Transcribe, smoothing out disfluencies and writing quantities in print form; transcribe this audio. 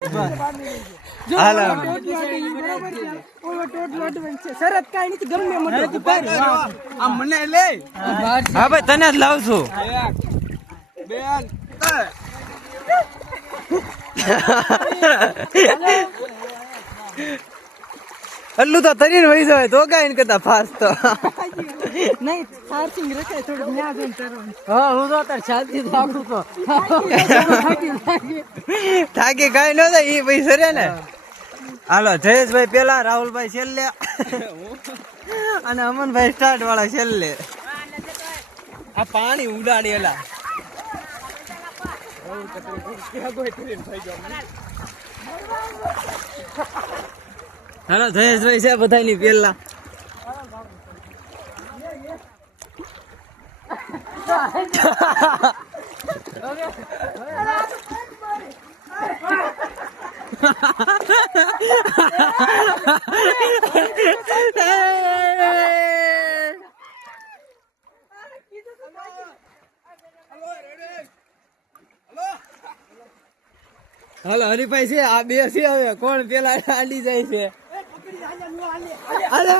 હાલો શરત કાઈ નથી ગમે મને આ મને લે હા ભાઈ તને જ લાવ છું એટલું તો તરીને વહી જાય તો કઈ કરતા ફાસ્ટ તો નહીં ચાર્જિંગ રખાય થોડું ન્યા જઈને તરવાનું હા હું તો તાર શાંતિ થાકું તો થાકી કઈ ન થાય ઈ પૈસા રે ને હાલો જયેશભાઈ પેલા રાહુલભાઈ છેલ્લે અને અમનભાઈ સ્ટાર્ટ વાળા છેલ્લે આ પાણી ઉડાડેલા હાલો જયેશભાઈ છે બધાની પેલા હાલો હરીભાઈ છે આ બે છે હવે કોણ પેલા આડી જાય છે હાલે